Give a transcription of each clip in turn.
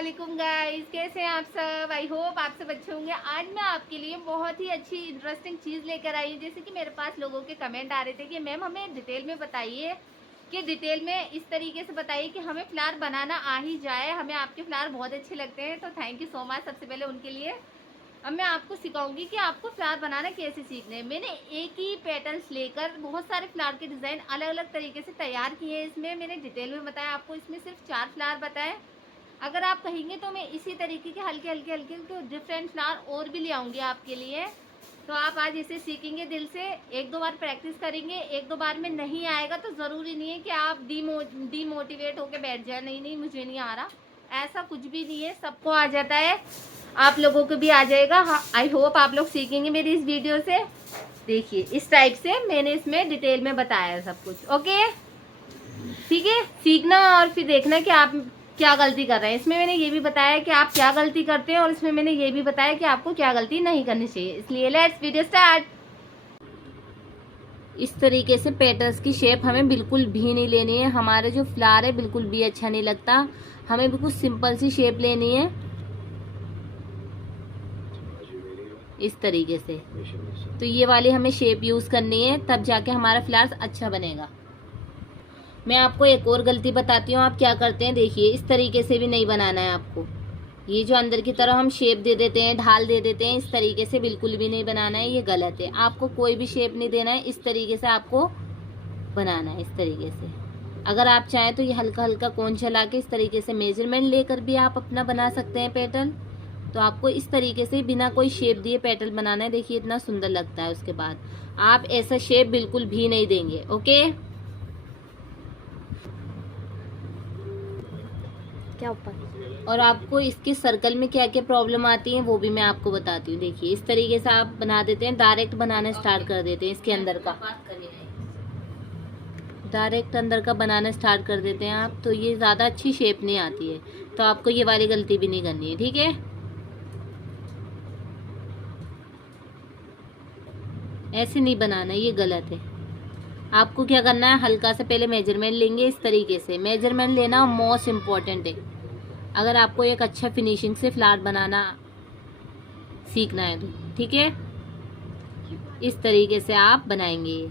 वालेकुम गाइस, कैसे हैं आप सब। आई होप आप सब अच्छे होंगे। आज मैं आपके लिए बहुत ही अच्छी इंटरेस्टिंग चीज़ लेकर आई हूँ। जैसे कि मेरे पास लोगों के कमेंट आ रहे थे कि मैम हमें डिटेल में बताइए, कि डिटेल में इस तरीके से बताइए कि हमें फ्लावर बनाना आ ही जाए। हमें आपके फ्लावर बहुत अच्छे लगते हैं, तो थैंक यू सो मच सबसे पहले उनके लिए। अब मैं आपको सिखाऊंगी कि आपको फ्लावर बनाना कैसे सीखना है। मैंने एक ही पैटर्न्स लेकर बहुत सारे फ्लावर के डिज़ाइन अलग अलग तरीके से तैयार किए हैं। इसमें मैंने डिटेल में बताया आपको, इसमें सिर्फ 4 फ्लावर बताए। अगर आप कहेंगे तो मैं इसी तरीके के हल्के हल्के हल्के तो डिफरेंट फ्लावर और भी ले आऊँगी आपके लिए। तो आप आज इसे सीखेंगे दिल से, एक दो बार प्रैक्टिस करेंगे। एक दो बार में नहीं आएगा तो ज़रूरी नहीं है कि आप डीमोटिवेट होकर बैठ जाए, नहीं नहीं मुझे नहीं आ रहा, ऐसा कुछ भी नहीं है। सबको आ जाता है, आप लोगों को भी आ जाएगा। हाँ, आई होप आप लोग सीखेंगे मेरी इस वीडियो से। देखिए इस टाइप से मैंने इसमें डिटेल में बताया है सब कुछ। ओके ठीक है, सीखना और फिर देखना कि आप क्या गलती कर रहे हैं। इसमें मैंने ये भी बताया कि आप क्या गलती करते हैं, और इसमें मैंने ये भी बताया कि आपको क्या गलती नहीं करनी चाहिए। इसलिए लेट्स वीडियो स्टार्ट। इस तरीके से पेटल्स की शेप हमें बिल्कुल भी नहीं लेनी है। हमारे जो फ्लावर है बिल्कुल भी अच्छा नहीं लगता। हमें बिल्कुल सिंपल सी शेप लेनी है, इस तरीके से। तो ये वाली हमें शेप यूज करनी है, तब जाके हमारा फ्लावर अच्छा बनेगा। मैं आपको एक और गलती बताती हूँ, आप क्या करते हैं देखिए, इस तरीके से भी नहीं बनाना है आपको। ये जो अंदर की तरफ हम शेप दे देते हैं, ढाल दे देते हैं, इस तरीके से बिल्कुल भी नहीं बनाना है, ये गलत है। आपको कोई भी शेप नहीं देना है, इस तरीके से आपको बनाना है, इस तरीके से। अगर आप चाहें तो ये हल्का हल्का कोन चला के इस तरीके से मेजरमेंट लेकर भी आप अपना बना सकते हैं पैटर्न। तो आपको इस तरीके से बिना कोई शेप दिए पैटर्न बनाना है। देखिए इतना सुंदर लगता है। उसके बाद आप ऐसा शेप बिल्कुल भी नहीं देंगे। ओके, क्या ऊपर। और आपको इसके सर्कल में क्या क्या प्रॉब्लम आती है वो भी मैं आपको बताती हूँ। देखिए इस तरीके से आप बना देते हैं, डायरेक्ट बनाना स्टार्ट कर देते हैं। इसके अंदर का डायरेक्ट अंदर का बनाना स्टार्ट कर देते हैं आप, तो ये ज़्यादा अच्छी शेप नहीं आती है। तो आपको ये वाली गलती भी नहीं करनी है, ठीक है। ऐसे नहीं बनाना, ये गलत है। आपको क्या करना है, हल्का से पहले मेजरमेंट लेंगे। इस तरीके से मेजरमेंट लेना मोस्ट इम्पॉर्टेंट है, अगर आपको एक अच्छा फिनिशिंग से फ्लावर बनाना सीखना है तो। ठीक है, इस तरीके से आप बनाएंगे ये।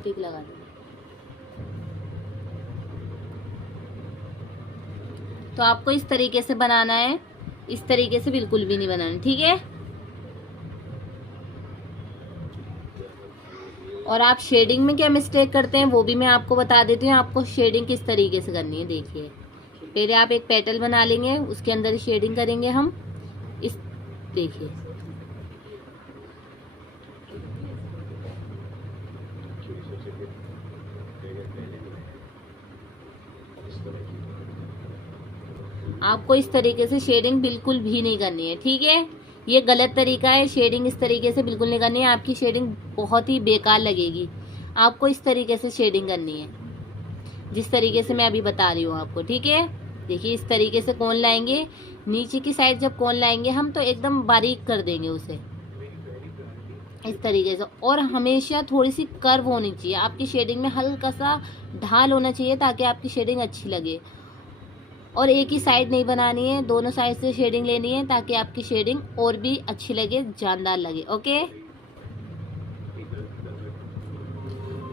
टिक लगा दो। तो आपको इस तरीके से बनाना है, इस तरीके से बिल्कुल भी नहीं बनाना, ठीक है। और आप शेडिंग में क्या मिस्टेक करते हैं वो भी मैं आपको बता देती हूँ। आपको शेडिंग किस तरीके से करनी है, देखिए पहले आप एक पेटल बना लेंगे, उसके अंदर शेडिंग करेंगे हम। इस देखिए आपको इस तरीके से शेडिंग बिल्कुल भी नहीं करनी है, ठीक है। ये गलत तरीका है, शेडिंग इस तरीके से बिल्कुल नहीं करनी है। आपकी शेडिंग बहुत ही बेकार लगेगी। आपको इस तरीके से शेडिंग करनी है, जिस तरीके से मैं अभी बता रही हूँ आपको, ठीक है। देखिए इस तरीके से कोन लाएंगे, नीचे की साइड जब कोन लाएंगे हम तो एकदम बारीक कर देंगे उसे, इस तरीके से। और हमेशा थोड़ी सी कर्व होनी चाहिए आपकी शेडिंग में, हल्का सा ढाल होना चाहिए ताकि आपकी शेडिंग अच्छी लगे। और एक ही साइड नहीं बनानी है, दोनों साइड से शेडिंग लेनी है ताकि आपकी शेडिंग और भी अच्छी लगे, जानदार लगे। ओके,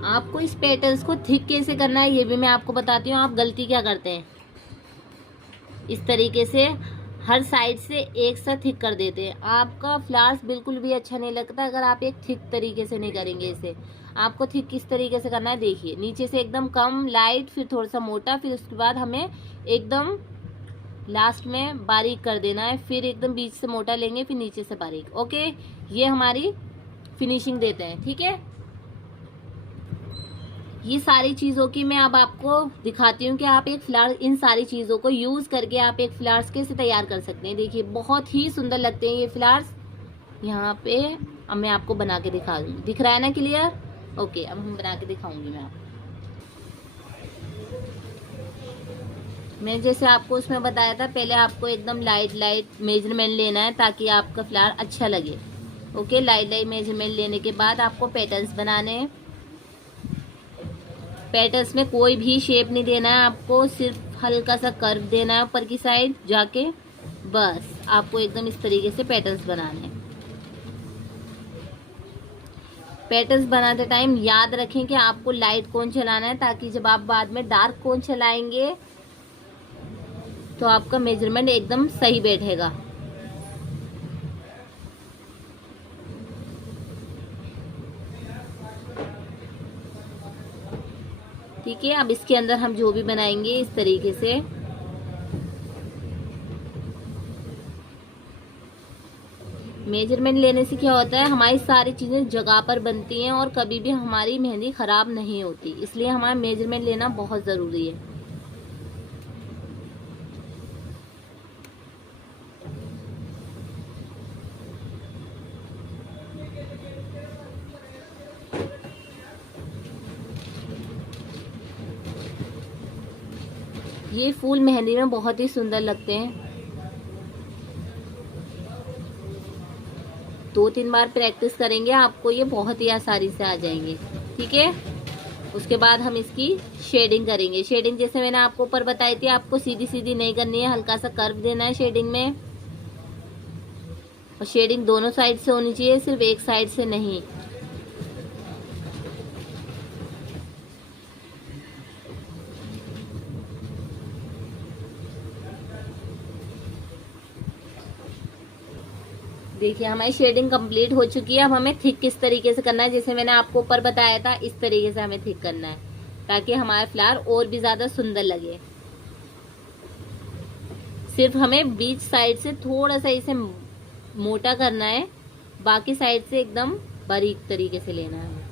आपको इस पैटर्न्स को थिक कैसे करना है ये भी मैं आपको बताती हूँ। आप गलती क्या करते हैं, इस तरीके से हर साइड से एक साथ थिक कर देते हैं। आपका फ्लावर्स बिल्कुल भी अच्छा नहीं लगता अगर आप एक थिक तरीके से नहीं करेंगे इसे। आपको थिक किस तरीके से करना है, देखिए नीचे से एकदम कम लाइट, फिर थोड़ा सा मोटा, फिर उसके बाद हमें एकदम लास्ट में बारीक कर देना है, फिर एकदम बीच से मोटा लेंगे, फिर नीचे से बारीक। ओके, ये हमारी फिनिशिंग देते हैं, ठीक है। ये सारी चीज़ों की मैं अब आपको दिखाती हूँ कि आप एक फ्लावर, इन सारी चीज़ों को यूज़ करके आप एक फ्लावर्स कैसे तैयार कर सकते हैं। देखिए बहुत ही सुंदर लगते हैं ये फ्लावर्स। यहाँ पे अब मैं आपको बना के दिखा दूँ, दिख रहा है ना क्लियर? ओके, अब हम बना के दिखाऊंगी मैं आपको। मैं जैसे आपको उसमें बताया था, पहले आपको एकदम लाइट मेजरमेंट लेना है ताकि आपका फ्लावर अच्छा लगे। ओके, लाइट मेजरमेंट लेने के बाद आपको पैटर्न्स बनाने हैं। पैटर्न्स में कोई भी शेप नहीं देना है आपको, सिर्फ हल्का सा कर्व देना है ऊपर की साइड जाके, बस आपको एकदम इस तरीके से पैटर्न्स बनाने हैं। पैटर्न्स बनाते टाइम याद रखें कि आपको लाइट कोन चलाना है ताकि जब आप बाद में डार्क कोन चलाएंगे तो आपका मेजरमेंट एकदम सही बैठेगा। ठीक है, अब इसके अंदर हम जो भी बनाएंगे इस तरीके से मेजरमेंट लेने से क्या होता है, हमारी सारी चीजें जगह पर बनती हैं और कभी भी हमारी मेहंदी खराब नहीं होती, इसलिए हमारा मेजरमेंट लेना बहुत जरूरी है। ये फूल मेहंदी में बहुत ही सुंदर लगते हैं। 2-3 बार प्रैक्टिस करेंगे आपको ये बहुत ही आसानी से आ जाएंगे। ठीक है, उसके बाद हम इसकी शेडिंग करेंगे। शेडिंग जैसे मैंने आपको ऊपर बताई थी, आपको सीधी सीधी नहीं करनी है, हल्का सा कर्व देना है शेडिंग में। और शेडिंग दोनों साइड से होनी चाहिए, सिर्फ एक साइड से नहीं। देखिए हमारी शेडिंग कंप्लीट हो चुकी है। अब हमें थिक किस तरीके से करना है, जैसे मैंने आपको ऊपर बताया था, इस तरीके से हमें थिक करना है ताकि हमारा फ्लावर और भी ज्यादा सुंदर लगे। सिर्फ हमें बीच साइड से थोड़ा सा इसे मोटा करना है, बाकी साइड से एकदम बारीक तरीके से लेना है।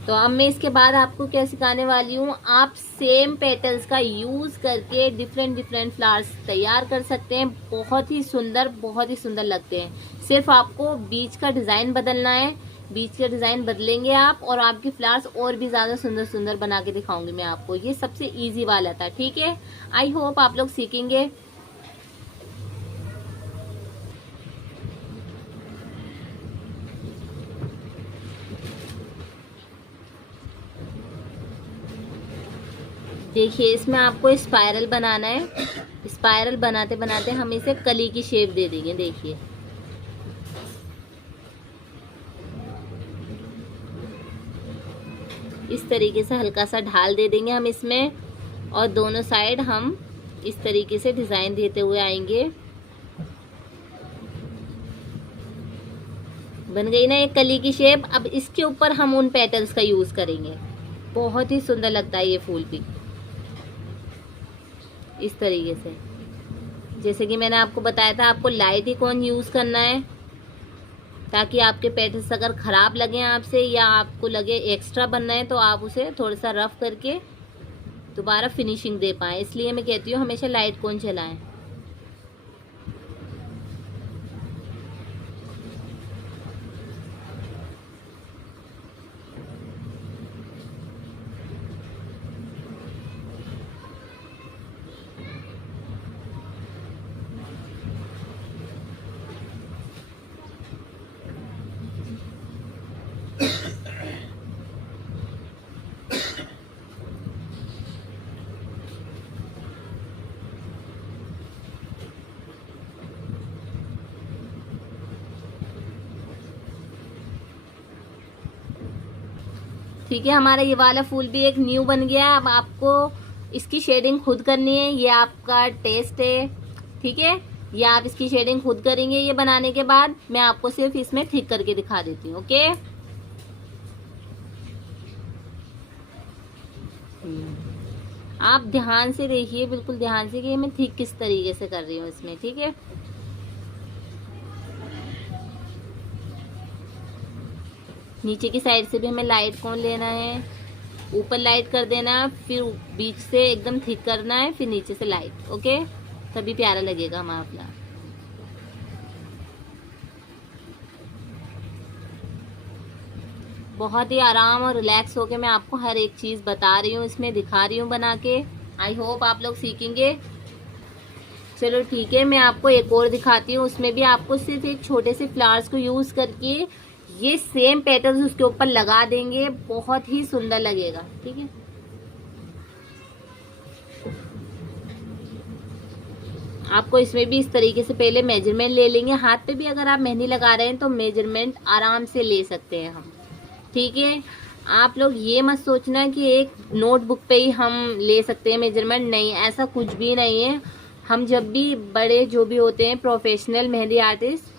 तो अब मैं इसके बाद आपको क्या सिखाने वाली हूँ, आप सेम पेटल्स का यूज करके डिफरेंट डिफरेंट फ्लावर्स तैयार कर सकते हैं। बहुत ही सुंदर लगते हैं। सिर्फ आपको बीच का डिजाइन बदलना है, बीच का डिजाइन बदलेंगे आप और आपके फ्लावर्स और भी ज्यादा सुंदर सुंदर बना के दिखाऊंगी मैं आपको। ये सबसे इजी वाला था। ठीक है, आई होप आप लोग सीखेंगे। देखिए इसमें आपको स्पाइरल बनाना है। स्पाइरल बनाते बनाते हम इसे कली की शेप दे देंगे। देखिए इस तरीके से हल्का सा ढाल दे देंगे हम इसमें, और दोनों साइड हम इस तरीके से डिजाइन देते हुए आएंगे। बन गई ना एक कली की शेप। अब इसके ऊपर हम उन पेटल्स का यूज करेंगे। बहुत ही सुंदर लगता है ये फूल भी इस तरीके से। जैसे कि मैंने आपको बताया था, आपको लाइट ही कौन यूज करना है ताकि आपके पेटल्स अगर खराब लगे आपसे या आपको लगे एक्स्ट्रा बनना है तो आप उसे थोड़ा सा रफ करके दोबारा फिनिशिंग दे पाए। इसलिए मैं कहती हूँ हमेशा लाइट कौन चलाएं। ठीक है, हमारा ये वाला फूल भी एक न्यू बन गया। अब आपको इसकी शेडिंग खुद करनी है, ये आपका टेस्ट है। ठीक है, ये आप इसकी शेडिंग खुद करेंगे। ये बनाने के बाद मैं आपको सिर्फ इसमें थिक करके दिखा देती हूँ। ओके, आप ध्यान से देखिए, बिल्कुल ध्यान से कि मैं ठीक किस तरीके से कर रही हूँ इसमें, ठीक है। नीचे की साइड से भी हमें लाइट कोन लेना है, ऊपर लाइट कर देना है, फिर बीच से एकदम थिक करना है, फिर नीचे से लाइट। ओके, तभी प्यारा लगेगा हमारा फ्लावर। बहुत ही आराम और रिलैक्स होके मैं आपको हर एक चीज बता रही हूँ, इसमें दिखा रही हूँ बना के। आई होप आप लोग सीखेंगे। चलो ठीक है, मैं आपको एक और दिखाती हूँ। उसमें भी आपको सिर्फ एक छोटे से फ्लावर्स को यूज करके ये सेम पेटर्न्स उसके ऊपर लगा देंगे, बहुत ही सुंदर लगेगा, ठीक है। आपको इसमें भी इस तरीके से पहले मेजरमेंट ले लेंगे। हाथ पे भी अगर आप मेहंदी लगा रहे हैं तो मेजरमेंट आराम से ले सकते हैं हम, ठीक है। आप लोग ये मत सोचना कि एक नोटबुक पे ही हम ले सकते हैं मेजरमेंट, नहीं, ऐसा कुछ भी नहीं है। हम जब भी बड़े जो भी होते हैं प्रोफेशनल मेहंदी आर्टिस्ट,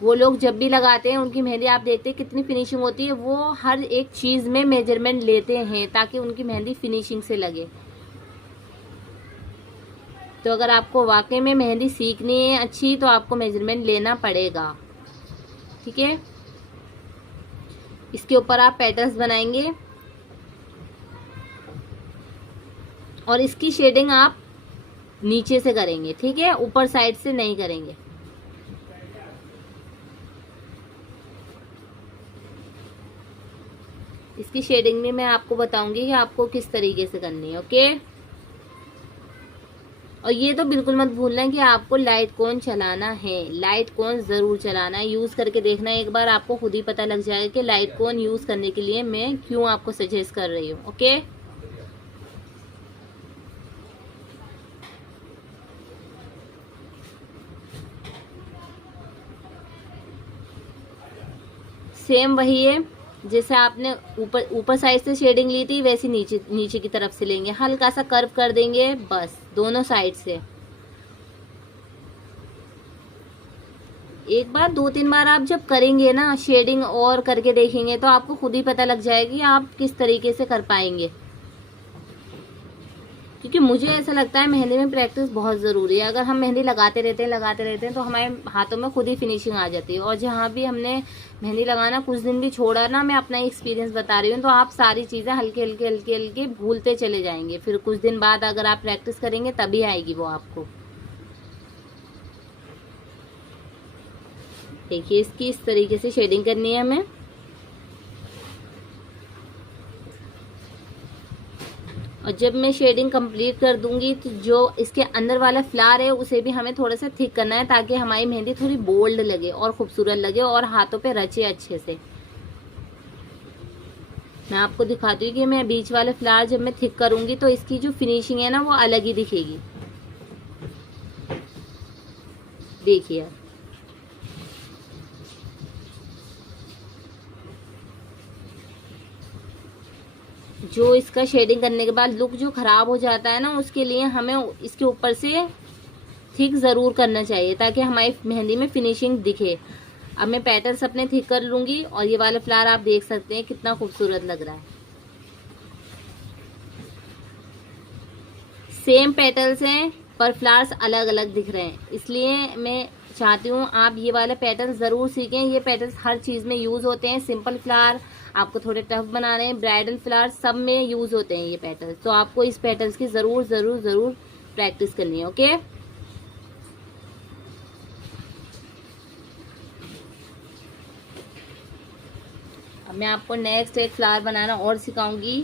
वो लोग जब भी लगाते हैं उनकी मेहंदी आप देखते हैं कितनी फिनिशिंग होती है। वो हर एक चीज में मेजरमेंट लेते हैं ताकि उनकी मेहंदी फिनिशिंग से लगे। तो अगर आपको वाकई में मेहंदी सीखनी है अच्छी तो आपको मेजरमेंट लेना पड़ेगा, ठीक है। इसके ऊपर आप पैटर्न्स बनाएंगे और इसकी शेडिंग आप नीचे से करेंगे, ठीक है, ऊपर साइड से नहीं करेंगे। इसकी शेडिंग भी मैं आपको बताऊंगी कि आपको किस तरीके से करनी है, ओके। और ये तो बिल्कुल मत भूलना कि आपको लाइट कोन चलाना है, लाइट कोन जरूर चलाना है। यूज करके देखना एक बार, आपको खुद ही पता लग जाएगा कि लाइट कोन यूज करने के लिए मैं क्यों आपको सजेस्ट कर रही हूँ, ओके। सेम वही है जैसे आपने ऊपर साइड से शेडिंग ली थी, वैसी नीचे की तरफ से लेंगे, हल्का सा कर्व कर देंगे बस दोनों साइड से। एक बार 2-3 बार आप जब करेंगे ना शेडिंग और करके देखेंगे तो आपको खुद ही पता लग जाएगा कि आप किस तरीके से कर पाएंगे। क्योंकि मुझे ऐसा लगता है मेहंदी में प्रैक्टिस बहुत ज़रूरी है। अगर हम मेहंदी लगाते रहते हैं तो हमारे हाथों में खुद ही फिनिशिंग आ जाती है। और जहाँ भी हमने मेहंदी लगाना कुछ दिन भी छोड़ा ना, मैं अपना एक्सपीरियंस बता रही हूँ, तो आप सारी चीज़ें हल्के हल्के भूलते चले जाएंगे। फिर कुछ दिन बाद अगर आप प्रैक्टिस करेंगे तभी आएगी वो आपको। देखिए इसकी इस तरीके से शेडिंग करनी है हमें। और जब मैं शेडिंग कंप्लीट कर दूंगी तो जो इसके अंदर वाला फ्लावर है उसे भी हमें थोड़ा सा थिक करना है ताकि हमारी मेहंदी थोड़ी बोल्ड लगे और खूबसूरत लगे और हाथों पे रचे अच्छे से। मैं आपको दिखाती हूँ कि मैं बीच वाले फ्लावर जब मैं थिक करूंगी तो इसकी जो फिनिशिंग है ना वो अलग ही दिखेगी। देखिए जो इसका शेडिंग करने के बाद लुक जो खराब हो जाता है ना, उसके लिए हमें इसके ऊपर से थिक जरूर करना चाहिए ताकि हमारी मेहंदी में फिनिशिंग दिखे। अब मैं पैटर्न्स अपने थिक कर लूंगी और ये वाला फ्लावर आप देख सकते हैं कितना खूबसूरत लग रहा है। सेम पेटल्स हैं पर फ्लावर्स अलग अलग दिख रहे हैं, इसलिए मैं चाहती हूँ आप ये वाले पैटर्न जरूर सीखें। ये पैटर्न्स हर चीज में यूज होते हैं। सिंपल फ्लावर आपको थोड़े टफ बना रहे हैं, ब्राइडल फ्लावर, सब में यूज होते हैं ये पैटर्न। तो आपको इस पैटर्न्स की जरूर जरूर जरूर प्रैक्टिस करनी है, ओके। अब मैं आपको नेक्स्ट एक फ्लावर बनाना और सिखाऊंगी।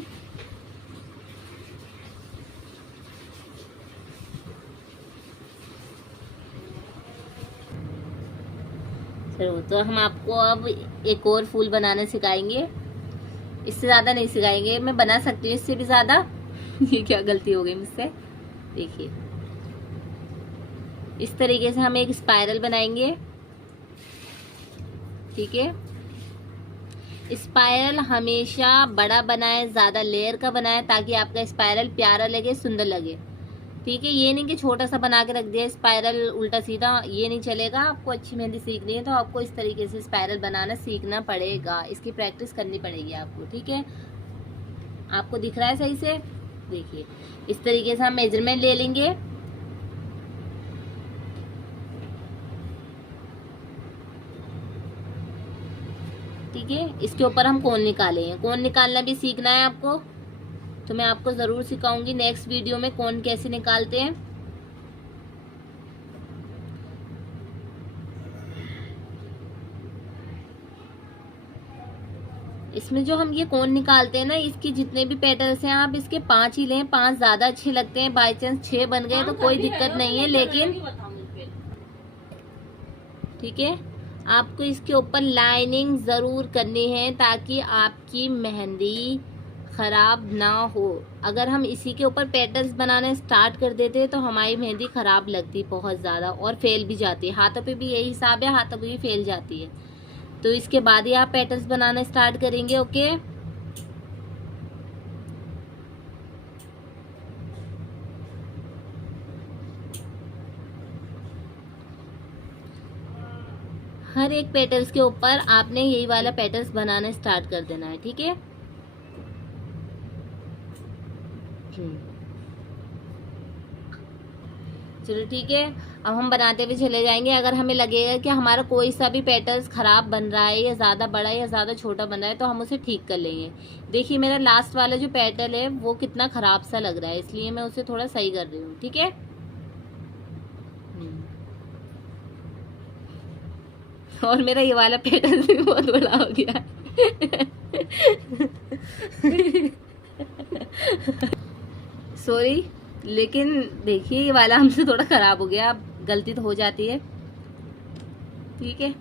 चलो तो हम आपको अब एक और फूल बनाना सिखाएंगे। इससे ज्यादा नहीं सिखाएंगे, मैं बना सकती हूँ इससे भी ज्यादा। ये क्या गलती हो गई मुझसे। देखिए इस तरीके से हम एक स्पाइरल बनाएंगे, ठीक है। स्पाइरल हमेशा बड़ा बनाए, ज्यादा लेयर का बनाए ताकि आपका स्पाइरल प्यारा लगे, सुंदर लगे, ठीक है। ये नहीं कि छोटा सा बना के रख दिया स्पाइरल उल्टा सीधा, ये नहीं चलेगा। आपको अच्छी मेहंदी सीखनी है तो आपको इस तरीके से स्पाइरल बनाना सीखना पड़ेगा, इसकी प्रैक्टिस करनी पड़ेगी आपको, ठीक है। आपको दिख रहा है सही से? देखिए इस तरीके से हम मेजरमेंट ले लेंगे। ठीक है, इसके ऊपर हम कोन निकालेंगे। कोन निकालना भी सीखना है आपको, तो मैं आपको जरूर सिखाऊंगी नेक्स्ट वीडियो में कोन कैसे निकालते हैं। इसमें जो हम ये कोन निकालते हैं ना, इसकी जितने भी पेटल्स हैं आप इसके 5 ही लें, 5 ज्यादा अच्छे लगते हैं। बाई चांस 6 बन गए तो कोई दिक्कत नहीं है, लेकिन ठीक है आपको इसके ऊपर लाइनिंग जरूर करनी है ताकि आपकी मेहंदी खराब ना हो। अगर हम इसी के ऊपर पेटल्स बनाने स्टार्ट कर देते तो हमारी मेहंदी खराब लगती बहुत ज्यादा और फेल भी जाती है। हाथों पे भी यही हिसाब है, हाथों पे भी फेल जाती है। तो इसके बाद ही आप पेटल्स बनाना स्टार्ट करेंगे। ओके, हर एक पेटल्स के ऊपर आपने यही वाला पेटल्स बनाना स्टार्ट कर देना है। ठीक है, चलो ठीक है, अब हम बनाते हुए चले जाएंगे। अगर हमें लगेगा कि हमारा कोई सा भी पेटल्स खराब बन रहा है या ज़्यादा बड़ा या ज़्यादा छोटा बन रहा है तो हम उसे ठीक कर लेंगे। देखिए मेरा लास्ट वाला जो पेटल है वो कितना खराब सा लग रहा है, इसलिए मैं उसे थोड़ा सही कर रही हूँ। ठीक है, और मेरा ये वाला पेटल भी बहुत बड़ा हो गया। सॉरी, लेकिन देखिए ये वाला हमसे थोड़ा खराब हो गया, अब गलती तो हो जाती है। ठीक है,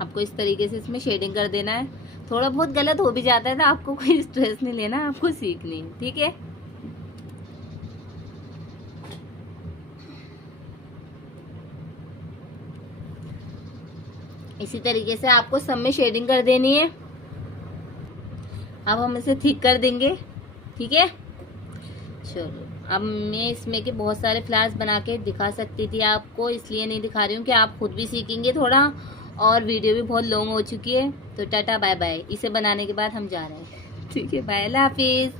आपको इस तरीके से इसमें शेडिंग कर देना है। थोड़ा बहुत गलत हो भी जाता है तो आपको कोई स्ट्रेस नहीं लेना, आपको सीखनी है। ठीक है, इसी तरीके से आपको सब में शेडिंग कर देनी है। अब हम इसे ठीक कर देंगे। ठीक है, चलो अब मैं इसमें के बहुत सारे फ्लावर्स बना के दिखा सकती थी आपको, इसलिए नहीं दिखा रही हूँ कि आप खुद भी सीखेंगे थोड़ा, और वीडियो भी बहुत लॉन्ग हो चुकी है। तो टाटा बाय बाय, इसे बनाने के बाद हम जा रहे हैं। ठीक है, बाय, अल्लाह हाफिज।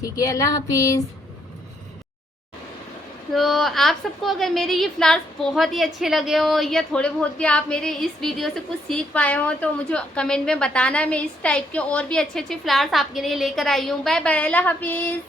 ठीक है, अल्लाह हाफिज। तो आप सबको अगर मेरे ये फ्लावर्स बहुत ही अच्छे लगे हो या थोड़े बहुत भी आप मेरे इस वीडियो से कुछ सीख पाए हो तो मुझे कमेंट में बताना। मैं इस टाइप के और भी अच्छे अच्छे फ्लावर्स आपके लिए लेकर आई हूँ। बाय बाय, अल्लाह हाफिज़।